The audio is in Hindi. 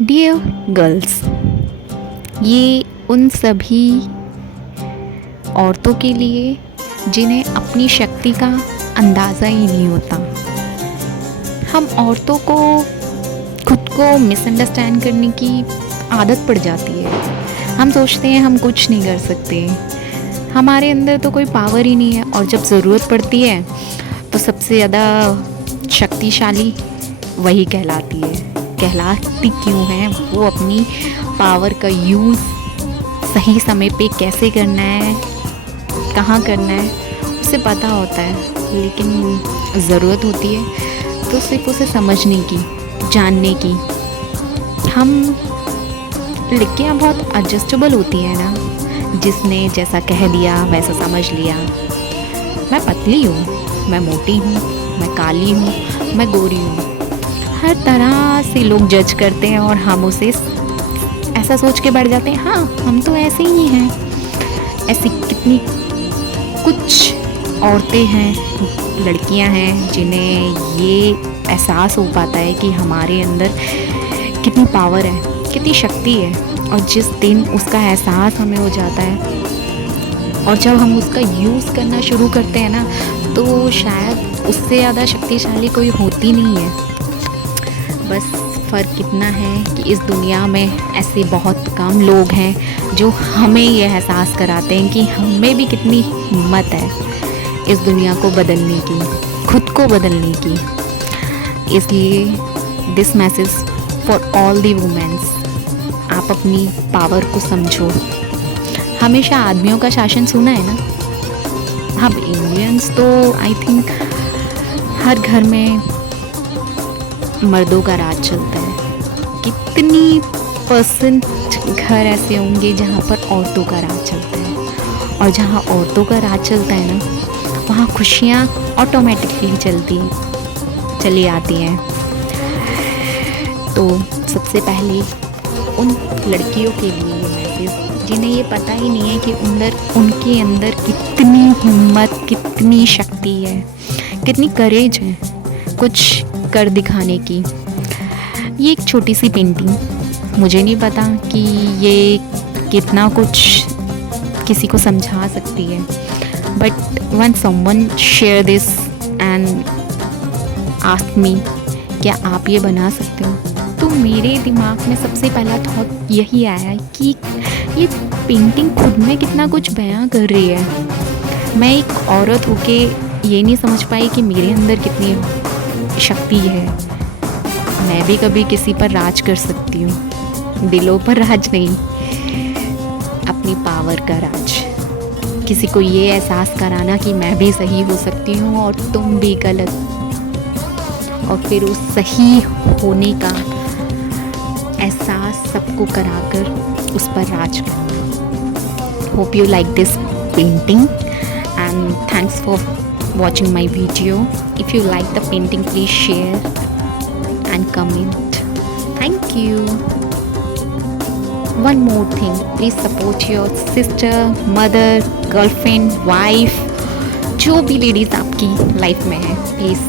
डियर गर्ल्स, ये उन सभी औरतों के लिए जिन्हें अपनी शक्ति का अंदाज़ा ही नहीं होता। हम औरतों को खुद को मिसअंडरस्टैंड करने की आदत पड़ जाती है। हम सोचते हैं हम कुछ नहीं कर सकते, हमारे अंदर तो कोई पावर ही नहीं है, और जब ज़रूरत पड़ती है तो सबसे ज़्यादा शक्तिशाली वही कहलाती क्यों है? वो अपनी पावर का यूज़ सही समय पे कैसे करना है, कहाँ करना है, उसे पता होता है, लेकिन ज़रूरत होती है तो सिर्फ उसे समझने की, जानने की। हम लड़कियाँ बहुत एडजस्टेबल होती हैं ना, जिसने जैसा कह दिया वैसा समझ लिया। मैं पतली हूँ, मैं मोटी हूँ, मैं काली हूँ, मैं गोरी हूँ, हर तरह से लोग जज करते हैं और हम उसे ऐसा सोच के बैठ जाते हैं, हाँ हम तो ऐसे ही हैं। ऐसी कितनी कुछ औरतें हैं, लड़कियां हैं, जिन्हें ये एहसास हो पाता है कि हमारे अंदर कितनी पावर है, कितनी शक्ति है। और जिस दिन उसका एहसास हमें हो जाता है और जब हम उसका यूज़ करना शुरू करते हैं ना, तो शायद उससे ज़्यादा शक्तिशाली कोई होती नहीं है। बस फ़र्क इतना है कि इस दुनिया में ऐसे बहुत कम लोग हैं जो हमें ये एहसास कराते हैं कि हमें भी कितनी हिम्मत है इस दुनिया को बदलने की, खुद को बदलने की। इसलिए this message for all the womens, आप अपनी पावर को समझो। हमेशा आदमियों का शासन सुना है ना? हम इंडियंस तो आई थिंक हर घर में मर्दों का राज चलता है। कितनी परसेंट घर ऐसे होंगे जहाँ पर औरतों का राज चलता है? और जहाँ औरतों का राज चलता है ना, वहाँ खुशियाँ ऑटोमेटिकली चली आती हैं। तो सबसे पहले उन लड़कियों के लिए ये मैसेज जिन्हें ये पता ही नहीं है कि उनके अंदर कितनी हिम्मत, कितनी शक्ति है, कितनी करेज है कुछ कर दिखाने की। ये एक छोटी सी पेंटिंग, मुझे नहीं पता कि ये कितना कुछ किसी को समझा सकती है, but when someone share this and ask me क्या आप ये बना सकते हो, तो मेरे दिमाग में सबसे पहला थॉट यही आया कि ये पेंटिंग खुद में कितना कुछ बयां कर रही है। मैं एक औरत होके ये नहीं समझ पाई कि मेरे अंदर कितनी शक्ति है। मैं भी कभी किसी पर राज कर सकती हूँ, दिलों पर राज नहीं, अपनी पावर का राज। किसी को ये एहसास कराना कि मैं भी सही हो सकती हूँ और तुम भी गलत, और फिर उस सही होने का एहसास सबको कराकर उस पर राज करना। Hope you like this painting and thanks for watching my video. If you like the painting, please share and comment. Thank you. One more thing, please support your sister, mother, girlfriend, wife, जो भी लेडीज़ आपकी लाइफ में है, प्लीज़